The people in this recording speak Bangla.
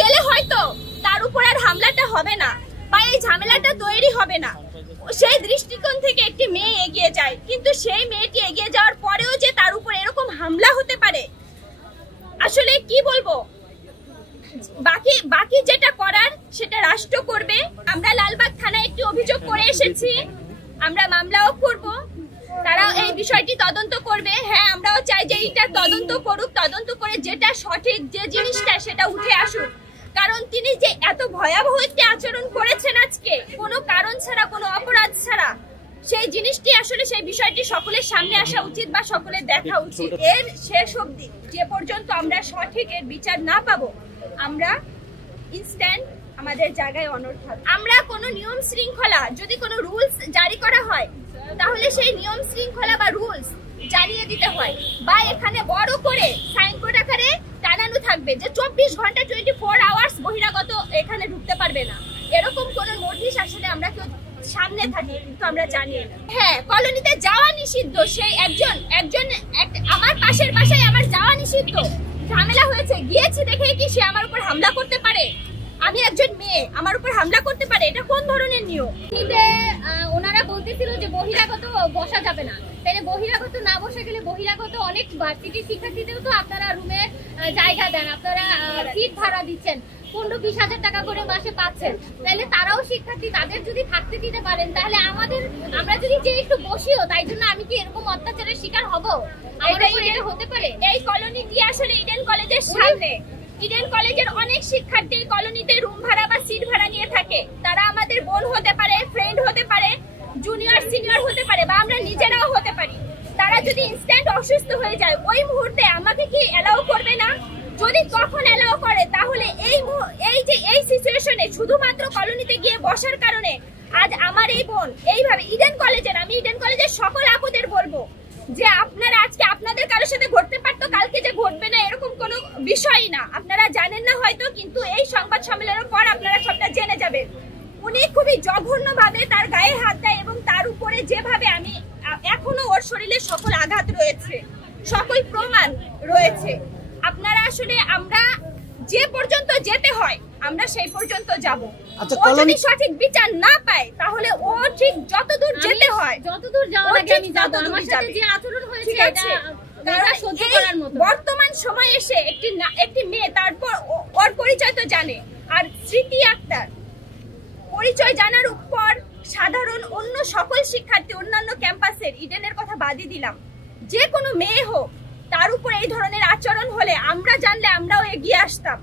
গেলে হয়তো তার উপর আর হামলাটা হবে না বা এই ঝামেলাটা তৈরি হবে না, সেই দৃষ্টিকোণ থেকে একটি মেয়ে এগিয়ে যায়। কিন্তু সেই মেয়েটি এগিয়ে যাওয়ার পরেও যে তার উপর এরকম হামলা হতে পারে, আসলে কি বলবো। বাকি যেটা করার সেটা রাষ্ট্র করবে। আমরা লালবাগ থানায় একটি অভিযোগ করে এসেছি, আমরা মামলাও করব, তারাও এই বিষয়টি তদন্ত করবে। হ্যাঁ, আমরাও চাই যে এটা তদন্ত করুক, তদন্ত করে যেটা সঠিক যে জিনিসটা সেটা উঠে আসুক। কারণ তিনি যে এত ভয়াবহ একটি আচরণ করেছেন আজকে, কোনো কারণ ছাড়া, কোনো অপরাধ ছাড়া, সেই জিনিসটি আসলে সেই বিষয়টি সকলের সামনে আসা উচিত বা সকলের দেখা উচিত। এর শেষ অবধি যে পর্যন্ত আমরা সঠিক এর বিচার না পাবো, আমরা ইনস্ট্যান্ট আমাদের জায়গায় অনড় থাকবো। আমরা কোনো নিয়ম শৃঙ্খলা, যদি কোনো রুলস জারি করা হয় তাহলে সেই নিয়ম শৃঙ্খলা বা রুলস জানিয়ে দিতে হয়, বা এখানে বড় করে সাইনবোর্ড আকারে টানানো থাকবে যে 24 ঘন্টা 24 আওয়ার্স বহিরাগত এখানে ঢুকতে পারবে না। এরকম কোনো নোটিশ আসলে আমরা কেউ সামনে থাকি কিন্তু আমরা জানি না। হ্যাঁ, কলোনিতে যাওয়া নিষিদ্ধ। সেই একজন আমার পাশের বাসায় আমার যাওয়া নিষিদ্ধ, ঝামেলা হয়েছে, গিয়েছি দেখে কি সে আমার উপর হামলা করতে পারে? আমি একজন মেয়ে, আমার উপর হামলা করতে পারে? এটা কোন ধরনের নিয়ম? ওনারা বলতেছিল যে বহিরাগত বসা যাবে না, তাহলে বহিরাগত না বসে গেলে বহিরাগত অনেক ভার্সিটির শিক্ষার্থীদের তো আপনারা রুমে জায়গা দেন, আপনারা সিট ভাড়া দিচ্ছেন, 15-20 হাজার টাকা করে মাসে পাচ্ছেন, তাহলে তারাও শিক্ষার্থী, তাদের যদি থাকতে দিতে পারেন তাহলে আমরা যদি যে একটু বসিও, তাই জন্য আমি কি এরকম অত্যাচারের শিকার হব? এটা হতে পারে। এই কলোনিটি আসলে ইডেন কলেজের সামনে। ইডেন কলেজের অনেক শিক্ষার্থী কলোনিতে রুম ভাড়া বা সিট ভাড়া নিয়ে থাকে। তারা আমাদের বোন হতে পারে, ফ্রেন্ড হতে পারে, জুনিয়র সিনিয়র হতে পারে, বা আমরা নিজেরাও হতে পারি। তারা যদি ইনস্ট্যান্ট অসুস্থ হয়ে যায়, ওই মুহূর্তে আমাকে কি এলাও করবে না? যদি তখন এলাও করে, তাহলে এই সিচুয়েশনে শুধুমাত্র কলোনিতে গিয়ে বসার কারণে আজ আমার এই বোন এইভাবে আমি ইডেন কলেজের সকল আপুদের বলবো যে আপনারা আজকে আপনাদের কারোর সাথে ঘটতে পারতো, কালকে যে ঘটবে না এরকম কোনো বিষয়ই না। আপনারা জানেন না হয়তো, কিন্তু এই সংবাদ সম্মেলনের পর আপনারা সবটা জেনে যাবেন। উনি খুবই জঘন্যভাবে তার গায়ে হাত দেয় এবং তার উপরে যেভাবে এখনো ওর শরীরে সকল আঘাত রয়েছে, সকল প্রমাণ রয়েছে। আপনারা আসলে আমরা যে পর্যন্ত যেতে হয় আমরা সেই পর্যন্ত যাব। ও যদি সঠিক বিচার না পায় তাহলে ও ঠিক যতদূর যেতে হয়, যতদূর যাওয়া লাগে আমি যাব। আমার সাথে যে আচরণ হয়েছে এটা সহ্য করার মতো। বর্তমান সময়ে এসে একটি মেয়ে, তারপর ওর পরিচয় তো জানে, আর স্মৃতি আক্তার পরিচয় জানার উপর সাধারণ অন্য সকল শিক্ষার্থী, অন্যান্য ক্যাম্পাসের, ইডেনের কথা বাদই দিলাম, যে কোনো মেয়ে হোক তার উপর এই ধরনের আচরণ হলে আমরা জানলে আমরাও এগিয়ে আসতাম।